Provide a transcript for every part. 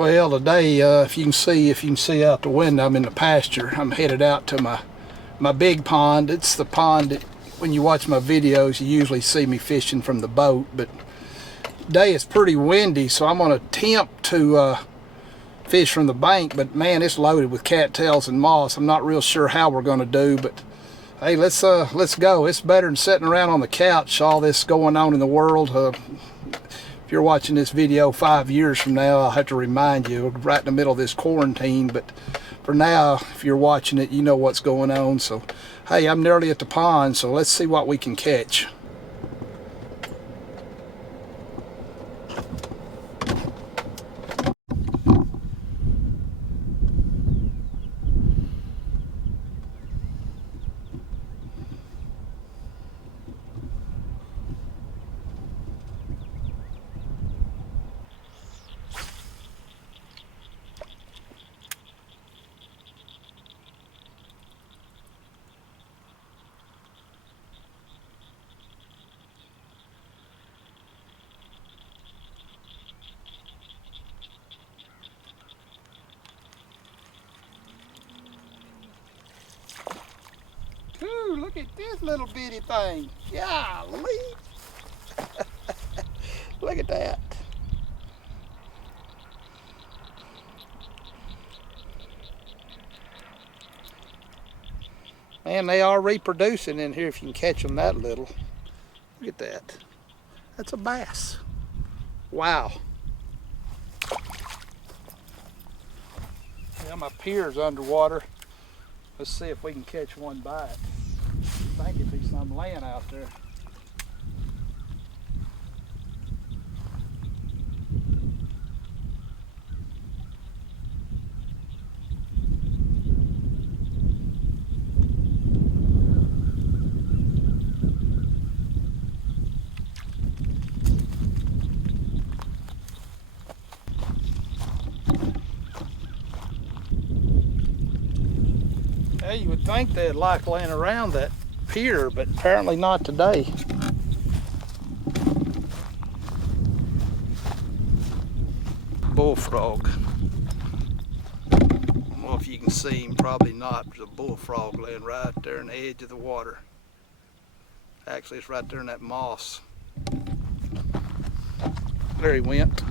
Well, today, if you can see out the window, I'm in the pasture. I'm headed out to my big pond. It's the pond that, when you watch my videos, you usually see me fishing from the boat. But today it's pretty windy, so I'm going to attempt to fish from the bank. But man, it's loaded with cattails and moss. I'm not real sure how we're going to do, but hey, let's go. It's better than sitting around on the couch. All this going on in the world. If you're watching this video 5 years from now, I'll have to remind you, we're right in the middle of this quarantine. But for now, if you're watching it, you know what's going on. So, hey, I'm nearly at the pond, so let's see what we can catch. Ooh, look at this little bitty thing. Golly. Look at that. Man, they are reproducing in here if you can catch them that little. Look at that. That's a bass. Wow. Yeah, my pier's underwater. Let's see if we can catch one bite. I think it'd be some laying out there. Hey, you would think they'd like laying around that pier, but apparently not today. Bullfrog. I don't know if you can see him, probably not. There's a bullfrog laying right there on the edge of the water. Actually, it's right there in that moss. There he went.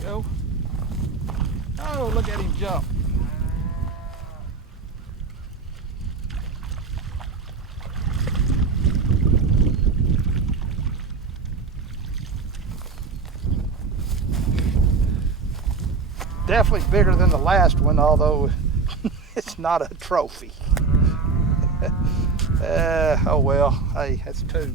Go. Oh, look at him jump. Definitely bigger than the last one, although it's not a trophy. Oh well, hey, that's two.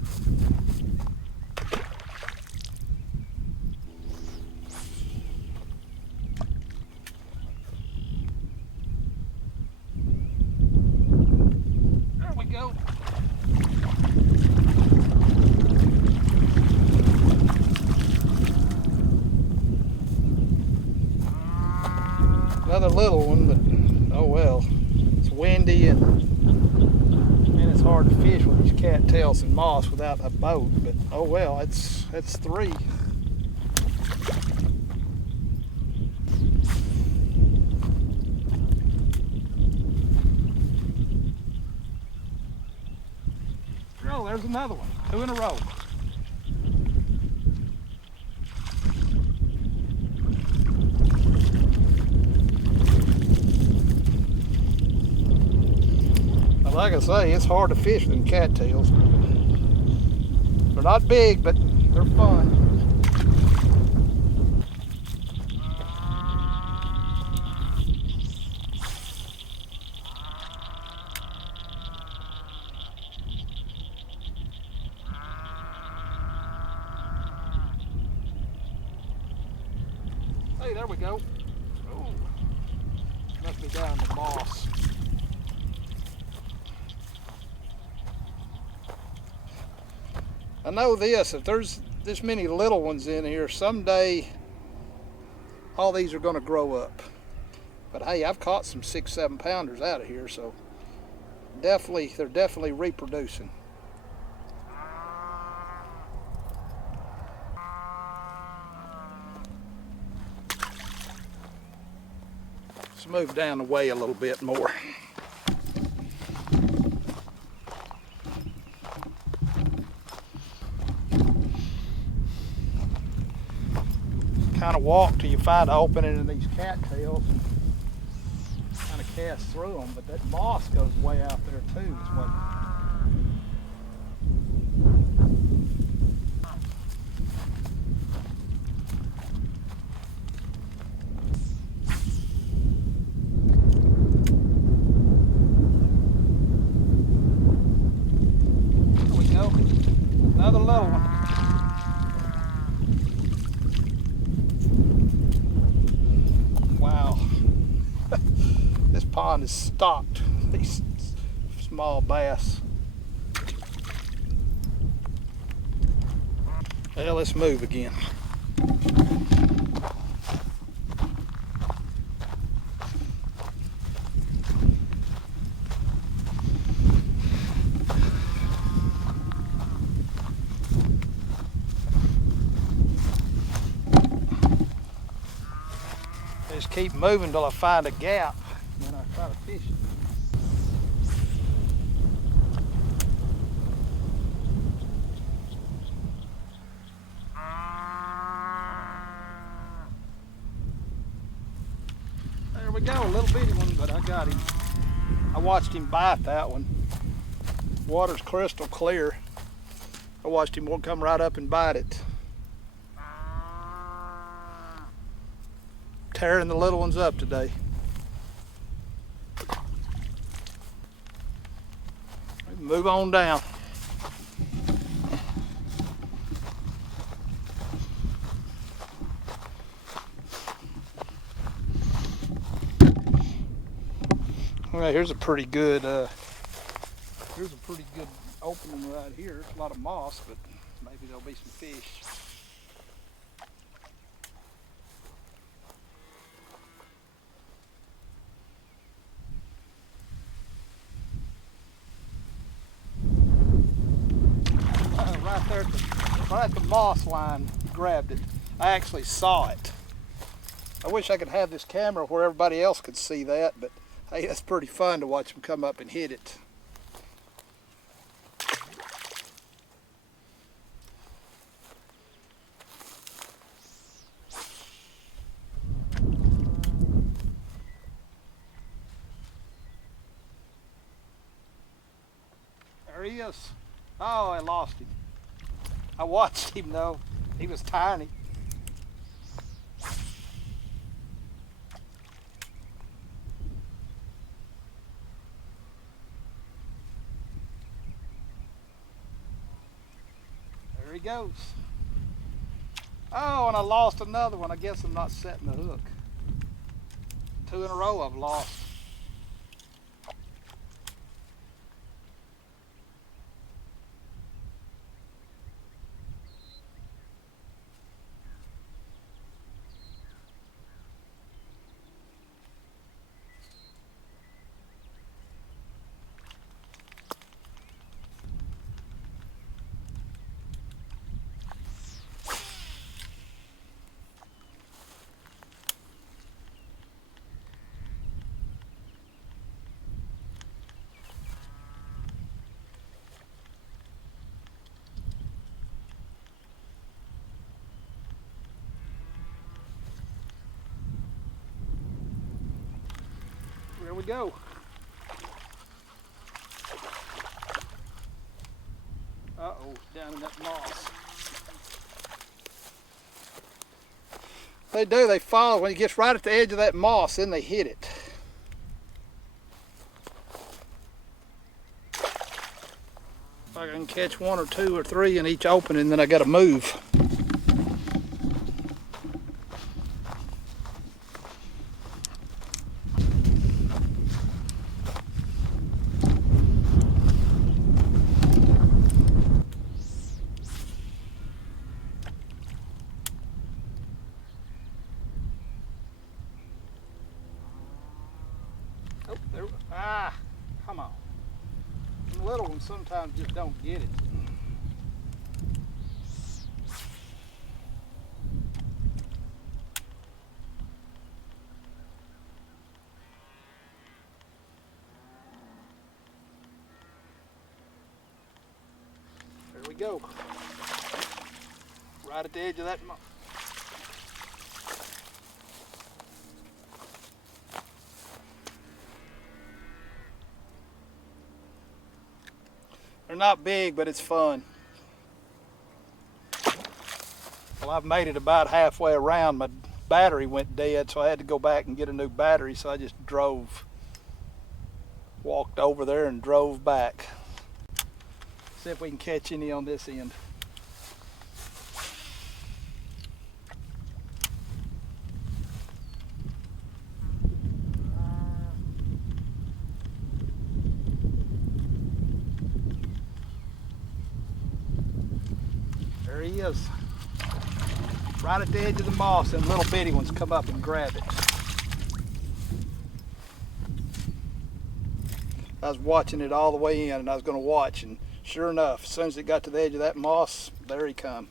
Go. Another little one, but oh well. It's windy and it's hard to fish with these cattails and moss without a boat, but oh well, that's three. Oh, there's another one. Two in a row. Well, like I say, it's hard to fish with them cattails. They're not big, but they're fun. Hey, there we go. Oh, must be down the moss. I know this, if there's this many little ones in here, someday all these are going to grow up. But hey, I've caught some 6-7 pounders out of here, so they're definitely reproducing. Let's move down the way a little bit more. Kind of walk till you find an opening in these cattails. Kind of cast through them, but that moss goes way out there too. Is what. There we go. Another little one. Wow. This pond is stocked these small bass. Well, let's move again. Just keep moving till I find a gap, and then I try to fish it. There we go, a little bitty one, but I got him. I watched him bite that one. Water's crystal clear. I watched him come right up and bite it. Tearing the little ones up today. Move on down. Well, here's a pretty good opening right here. It's a lot of moss, but maybe there'll be some fish. Right at the moss line, grabbed it. I actually saw it. I wish I could have this camera where everybody else could see that, but hey, that's pretty fun to watch them come up and hit it. There he is. Oh, I lost him. I watched him though. He was tiny. There he goes. Oh, and I lost another one. I guess I'm not setting the hook. 2 in a row I've lost. There we go. Uh-oh, down in that moss. They do, they follow. When it gets right at the edge of that moss, then they hit it. If I can catch 1 or 2 or 3 in each opening, then I gotta move. ones sometimes just don't get it. There we go. Right at the edge of that moss. They're not big, but it's fun. Well, I've made it about halfway around. My battery went dead, so I had to go back and get a new battery, so I just walked over there and drove back. See if we can catch any on this end. There he is. Right at the edge of the moss, and little bitty ones come up and grab it. I was watching it all the way in, and I was going to watch, and sure enough, as soon as it got to the edge of that moss, there he come.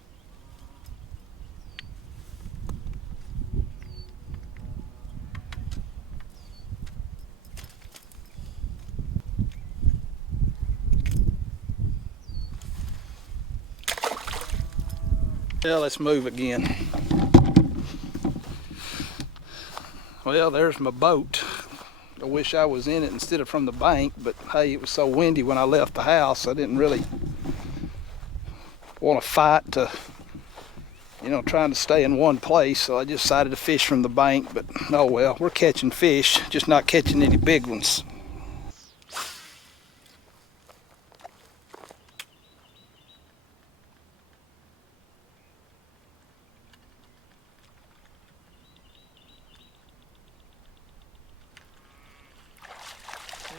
Yeah, let's move again. Well, there's my boat. I wish I was in it instead of from the bank, but hey, it was so windy when I left the house, I didn't really want to fight to, trying to stay in one place, so I just decided to fish from the bank. But oh well, we're catching fish, just not catching any big ones.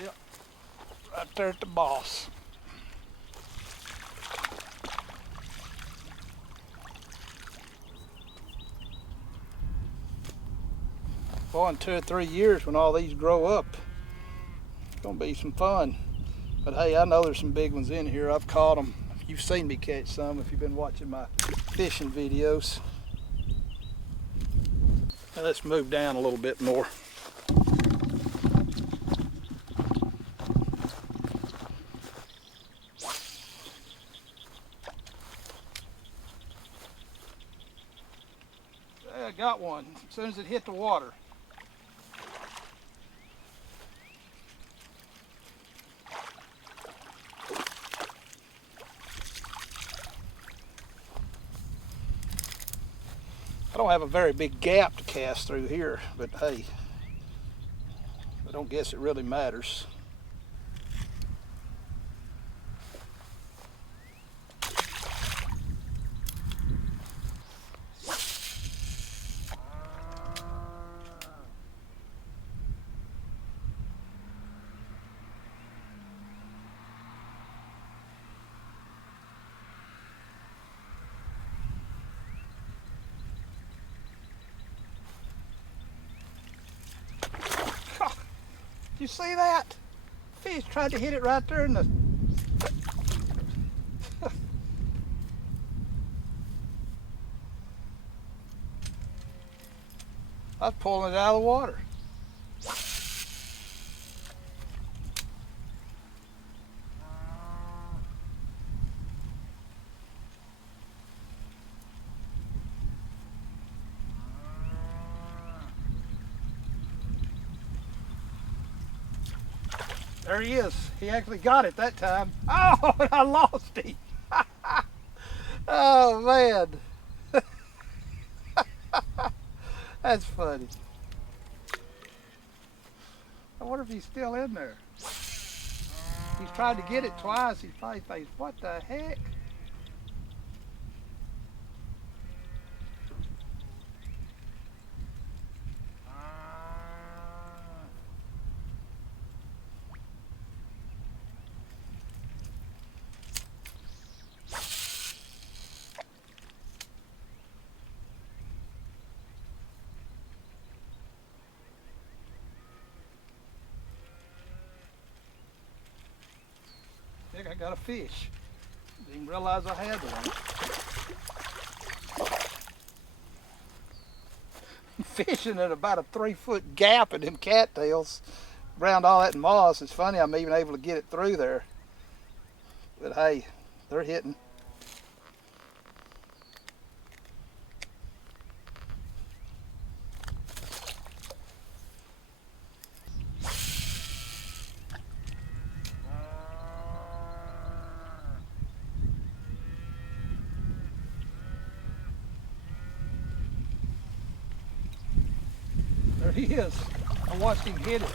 Yep, right there at the boss. Boy, in 2 or 3 years when all these grow up, it's gonna be some fun. But hey, I know there's some big ones in here. I've caught them. You've seen me catch some if you've been watching my fishing videos. Now let's move down a little bit more. I got one as soon as it hit the water. I don't have a very big gap to cast through here, but hey, I don't guess it really matters. You see that? Fish tried to hit it right there in the... I was pulling it out of the water. There he is. He actually got it that time. Oh, I lost him. Oh, man. That's funny. I wonder if he's still in there. He's tried to get it twice. He's probably thinking, what the heck? like I got a fish. Didn't even realize I had one. Fishing at about a 3-foot gap in them cattails around all that moss. It's funny I'm even able to get it through there. But hey, they're hitting. There he is. I watched him hit it.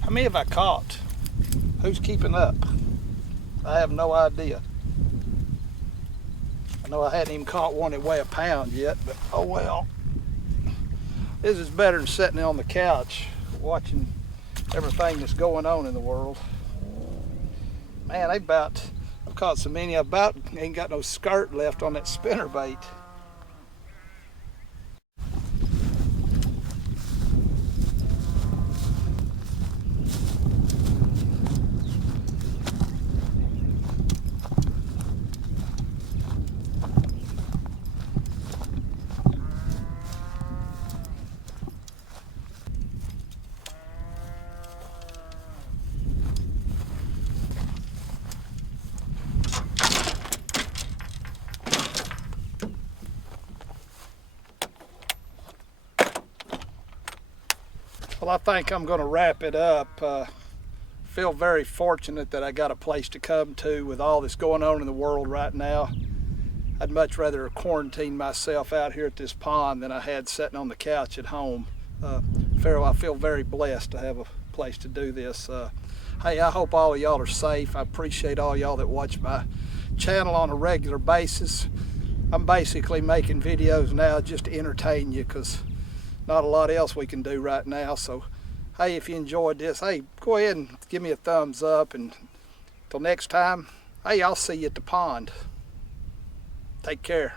How many have I caught? Who's keeping up? I have no idea. I know I hadn't even caught one that weighed a pound yet, but oh well. This is better than sitting on the couch watching everything that's going on in the world. Man, I've caught so many, I about ain't got no skirt left on that spinner bait. Well, I think I'm going to wrap it up. Feel very fortunate that I got a place to come to with all that's going on in the world right now. I'd much rather quarantine myself out here at this pond than I had sitting on the couch at home. I feel very blessed to have a place to do this. Hey, I hope all of y'all are safe. I appreciate all y'all that watch my channel on a regular basis. I'm basically making videos now just to entertain you because not a lot else we can do right now. So hey, if you enjoyed this, hey, go ahead and give me a thumbs up, and till next time, hey, I'll see you at the pond. Take care.